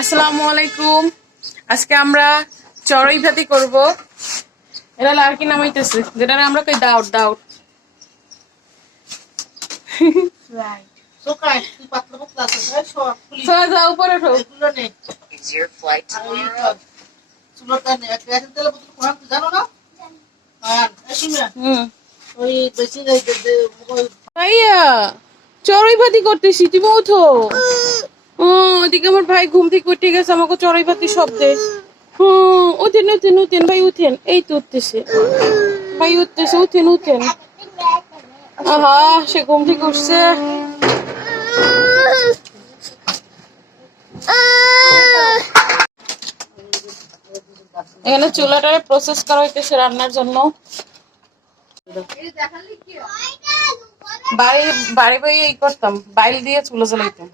আসসালামু আলাইকুম। আজকে আমরা চড়ই ভাতি করব। এটা লাড়কি নামাইতেছে, যেটা আমরা কই দাউট দাউট। Right. So kind, তুই পাতলা পাতলা আছে, খুলি সোজা যাও, উপরে ওঠো। এগুলো নে। Is your flight tomorrow? চুলোটা নে, এক গ্যাসের তেলে বোতল কোন জানো না? হ্যাঁ, এসিমিয়া। ওই বেশি ভাইয়া চড়ই ভাতি করতেছি, তুমি ওঠো। ওদিকে আমার ভাই ঘুম থেকে উঠে গেছে, আমাকে চড়ই ভাতি শব্দে। উঠেন উঠেন উঠেন ভাই উঠেন, এই তো উঠতেছে ভাই, উঠতেছে, উঠেন উঠেন। আহা, সে ঘুম থেকে উঠছে। এখানে চুলাটারে প্রসেস করা হইতেছে রান্নার জন্য। বাড়ি বাড়ি বাড়ি এই করতাম, বাইল দিয়ে চুলা জ্বালাইতাম।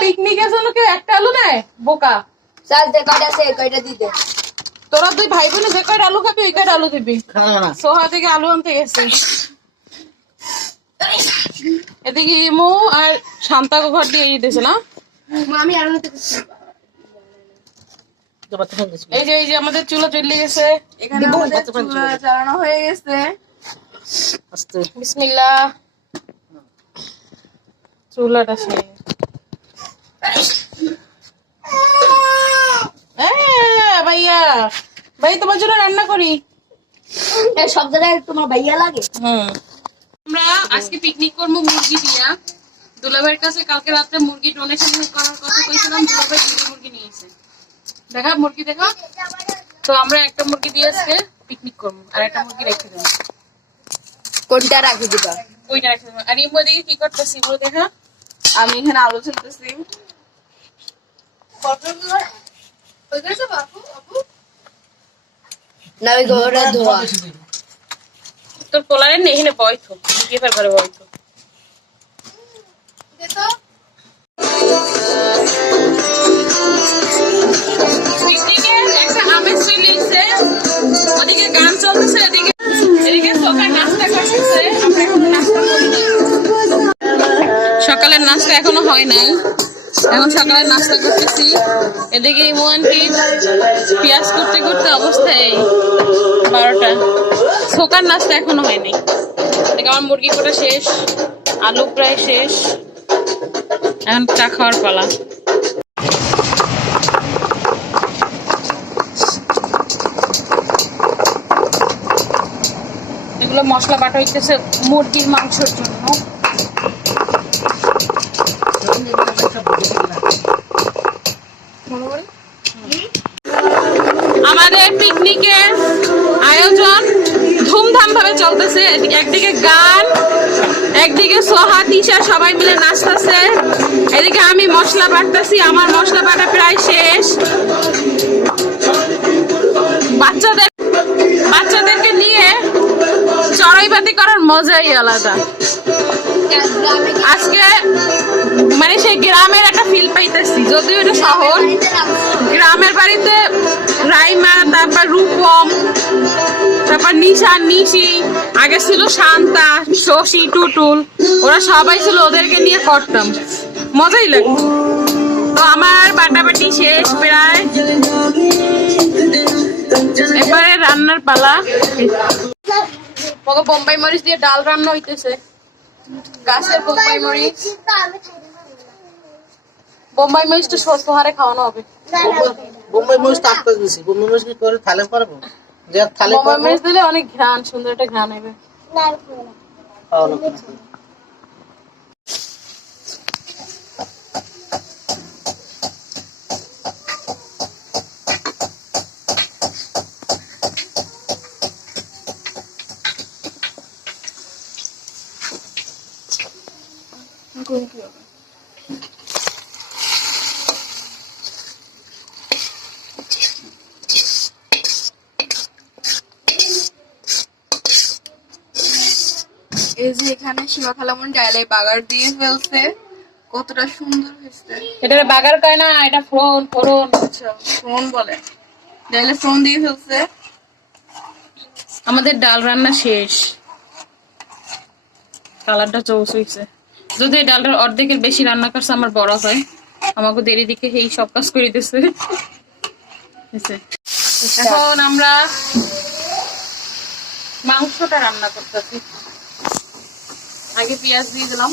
পিকনিকের জন্য কেউ একটা আলু নেয়? বোকা। তোরা দুই ভাই বোনে যে কয়টা আলু খাবি ওই কয়টা আলু দিবি। সোহা থেকে আলু আনতে গেছে, এদিকে ইমু আর শান্তাকে ঘর দিয়ে দিতেছে না। আমি আর এই যে আমাদের চুলা চলে গেছে, এখানে আমাদের চুলা জ্বালানো হয়ে গেছে। বিসমিল্লাহ। চুলাটা শেষ। ভাইয়া ভাই তোমার জন্য রান্না করি। সব জায়গায় তোমার ভাইয়া লাগে। আমরা আজকে পিকনিক করবো মুরগি দিয়া। দুলাভাইয়ের কাছে কালকে রাত্রে মুরগি ডোনেশন করার কথা কইছিলাম, দুলাভাই দুটো মুরগি নিয়েছে। দেখা মুরগি দেখা, তো আমরা একটা মুরগি দিয়ে আজকে পিকনিক করবো, আর একটা মুরগি রেখে দেবো। কোনটা রাখি দিবা? ওইটা রেখে দেবো। আর ইমো দিকে কি করতেছি বলো দেখা। আমি এখানে আলো চলতেছি। না ওই ঘরে ধোয়া তোর কোলারে নেই, এখানে বয়তো গিয়ে করে বয়তো। একটা আমেজ চলে এসেছে, ওদিকে গান চলতেছে, এদিকে সকাল নাস্তা করতেছে। আমরা এখন নাস্তা করিনি, সকালের নাস্তা এখনো হয় নাই, এখন সকালের নাস্তা করতেছি। এদিকে ইমু আন্টি পেঁয়াজ করতে করতে অবস্থায় 12টা, সকার নাস্তা এখনো হয়নি। দেখে আমার মুরগি কটা শেষ, আলু প্রায় শেষ, এখন চা খাওয়ার পালা। এগুলো মশলা বাটা হইতেছে মুরগির মাংসের জন্য। আমাদের পিকনিকের আয়োজন ধুমধাম ভাবে চলতেছে। একদিকে গান, একদিকে সোহা তিশা সবাই মিলে নাচতেছে, এদিকে আমি মশলা বাটতেছি, আমার মশলা বাটা প্রায় শেষ। বাচ্চাদেরকে নিয়ে চড়াই বাতি করার মজাই আলাদা। আজকে মানে সেই গ্রামের একটা ফিল পাইতেছি, যদিও এটা শহর। গ্রামের বাড়িতে রাইমা, তারপর রূপম, তারপর নিশা, নিশি, আগে ছিল শান্তা, শশী, টুটুল, ওরা সবাই ছিল, ওদেরকে নিয়ে করতাম, মজাই লাগতো। তো আমার বাটাবাটি শেষ প্রায়, এবারে রান্নার পালা। বোম্বাই মরিচ দিয়ে ডাল রান্না হইতেছে, গাছের বোম্বাই মরিচ। বোম্বাই মরিচটা সোহারে খাওয়ানো হবে। বোম্বাই মরিচ টাটকা দিছি, বোম্বাই মরিচ কি করে থালে পারবো? যে থালে বোম্বাই মরিচ দিলে অনেক ঘ্রাণ, সুন্দর একটা ঘ্রাণ হবে। এই যে এখানে শিবা খালামন ডাইলে বাগার দিয়ে ফেলছে, কতটা সুন্দর হয়েছে। এটা বাগার কয় না, এটা ফোড়ন। আচ্ছা, ফোন বলে, ডাইলে ফোন দিয়ে ফেলছে। আমাদের ডাল রান্না শেষ, কালারটা চৌস হয়েছে। যদি এই ডালটার অর্ধেকের বেশি রান্না করছে আমার বড় হয়, আমাকে দেরি দিকে এই সব কাজ করে দিতেছে। এখন আমরা মাংসটা রান্না করতেছি। আগে পেঁয়াজ দিয়ে দিলাম।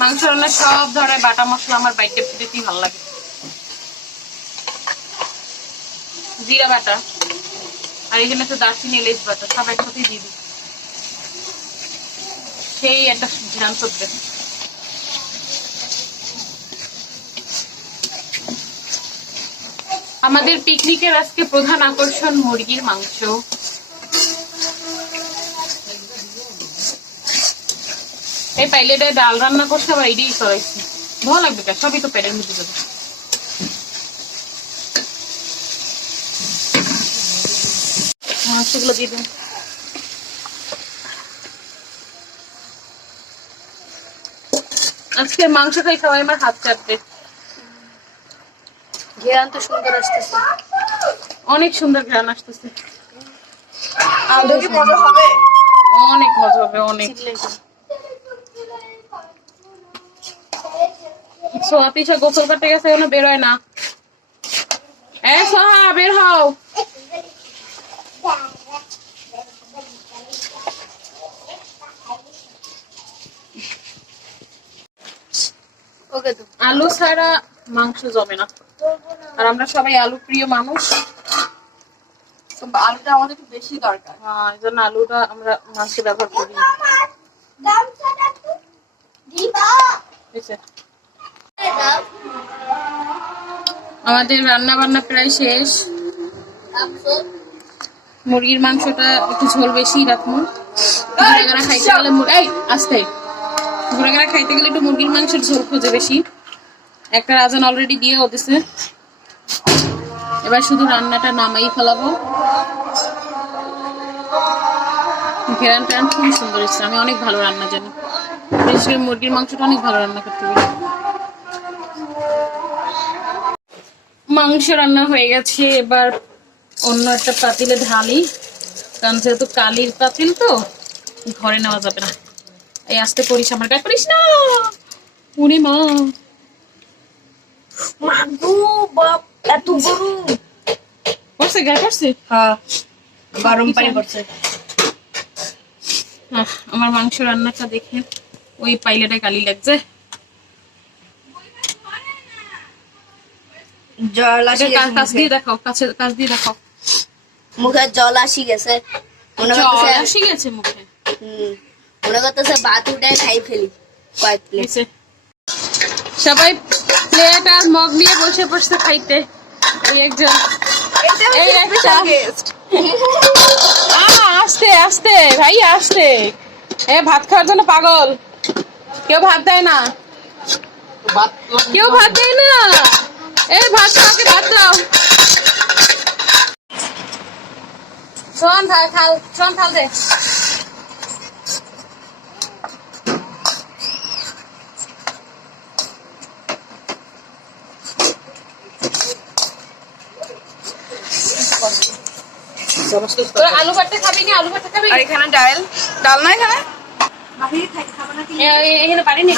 মাংস রান্না সব ধরনের বাটা মশলা আমার বাইটে দিতেই ভালো লাগে। জিরা বাটা আর এখানে তো দারচিনি এলাচ বাটা সব একসাথে দিয়ে দিই, সেই একটা ধ্যান করতে। আমাদের পিকনিকের আজকে প্রধান আকর্ষণ মুরগির মাংস। এই পাইলেটায় ডাল রান্না করছে, আবার এইটাই করাইছি। ভালো লাগবে কে, সবই তো পেটের মধ্যে যাবে। সেগুলো দিয়ে দিন। আজকে মাংসটাই খাওয়াই আমার হাত চাটবে। ঘেরান তো সুন্দর আসতেছে, অনেক সুন্দর ঘ্রাণ আসতেছে। আদৌ কি মজা হবে? অনেক মজা হবে, অনেক। সোহা তিশা গোসল করতে গেছে, এখনো বের হয় না। এ সোহা বের হও। ওকে তো আলু ছাড়া মাংস জমে না, আর আমরা সবাই আলু প্রিয় মানুষ। আলুটা আমাদের একটু বেশি দরকার। হ্যাঁ, এই জন্য আলুটা আমরা মাংসে ব্যবহার করি। আমাদের রান্না বান্না প্রায় শেষ। মুরগির মাংসটা একটু ঝোল বেশি রাখবো। ঘুরাঘাড়া খাইতে গেলে আস্তে ঘুরাঘাড়া খাইতে গেলে একটু মুরগির মাংসের ঝোল খোঁজে বেশি। একটা রাজন অলরেডি দিয়ে দিছে, এবার শুধু রান্নাটা নামাই ফেলাবো। ঘেরান টেরান খুবই সুন্দর হচ্ছে। আমি অনেক ভালো রান্না জানি, বিশেষ করে মুরগির মাংসটা অনেক ভালো রান্না করতে পারি। মাংস রান্না হয়ে গেছে, এবার অন্য একটা পাতিলে ঢালি, কারণ যেহেতু কালির পাতিল তো ঘরে নেওয়া যাবে না। এই আস্তে করিস, আমার গায়ে করিস না। উনি মা মাগো বাপ, এত গরু পড়ছে, গায়ে পড়ছে। হ্যাঁ, গরম পানি পড়ছে। আমার মাংস রান্নাটা দেখে ওই পাইলেটায় কালি লাগছে। জল আসি কাছ দিয়ে দেখাও, কাছ দিয়ে দেখাও। মুখে জল আসি গেছে, মনে জল করতেছে আসি গেছে মুখে। মনে করতেছে ভাত উঠে খাই ফেলি কয়েক প্লেট। হয়েছে। সবাই প্লেট আর মগ নিয়ে বসে বসে খাইতে। ওই একজন এই একটা আস্তে আস্তে ভাই আস্তে, এ ভাত খাওয়ার জন্য পাগল। কেউ ভাত দেয় না, কেউ ভাত দেয় না। এই ভাত খাওয়াকে ভাত দাও। শোন ভাই, শোন থাল দে। তোরা আলু ভর্তা খাবি না? আলু ভর্তা খাবি? আর এখানে ডাল না এখানে? এখানে পারি না।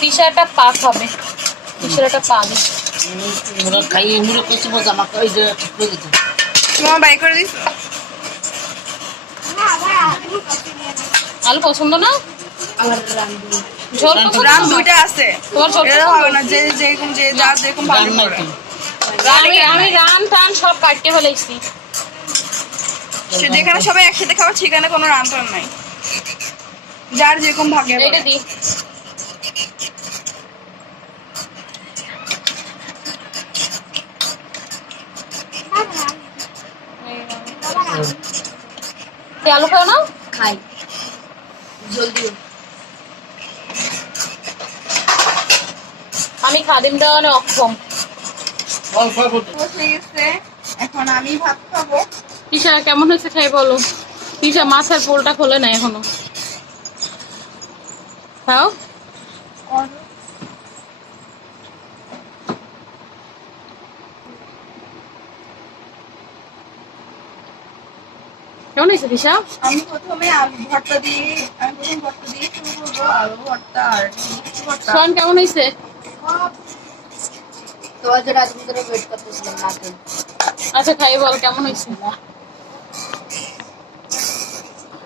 তিশাটা পা খাবে, তিশাটা পা দে। তোমার বাই করে দিস। আলু পছন্দ না? ঝোল পছন্দ রাম না? দুইটা আছে, তোমার ঝোল এটা পছন্দ? হবে না, যে যেরকম যে যার যেরকম ভালো করে। আমি রান টান সব কাটতে ফেলেছি। সে যেখানে সবাই একসাথে খাবে সেখানে কোনো রান্না নাই, যার যেরকম ভাগে। এটা দি। আলু খাও না? খাই জলদি। আমি খাদিম দেওয়ানে অক্ষম। বসে গেছে, এখন আমি ভাত খাবো। তিশা কেমন হয়েছে খাই বলো। তিশা মাছের পোলটা খোলে না এখনো। খাও। কেমন হয়েছে দিশা? আমি প্রথম ভর্তা দিয়ে শুরু করবো, আলু ভর্তা আর মিষ্টি ভর্তা। শোন কেমন হয়েছে? তোমার জন্য আজকে ধরে ওয়েট করতেছিলাম রাতে। আচ্ছা খাই বল কেমন হয়েছে?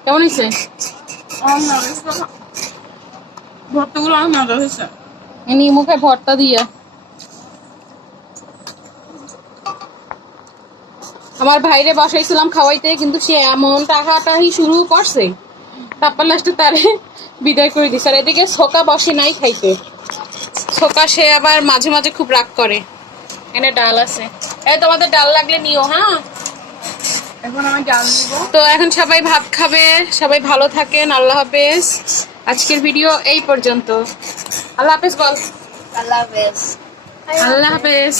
কেমন হয়েছে? ভর্তাগুলো অনেক মজা হয়েছে। এনি মুখে ভর্তা দিয়ে আমার ভাইরে বসাইছিলাম খাওয়াইতে, কিন্তু সে এমন টাকাটাহি শুরু করছে, তারপর লাস্টে তারে বিদায় করে দিছে। আর এদিকে ছোকা বসে নাই খাইতে, ছোকা সে আবার মাঝে মাঝে খুব রাগ করে। এনে ডাল আছে, এই তোমাদের ডাল লাগলে নিও। হ্যাঁ, এখন আমি ডাল নিব। তো এখন সবাই ভাত খাবে, সবাই ভালো থাকেন, আল্লাহ হাফেজ। আজকের ভিডিও এই পর্যন্ত। আল্লাহ হাফেজ বল। আল্লাহ হাফেজ। আল্লাহ হাফেজ।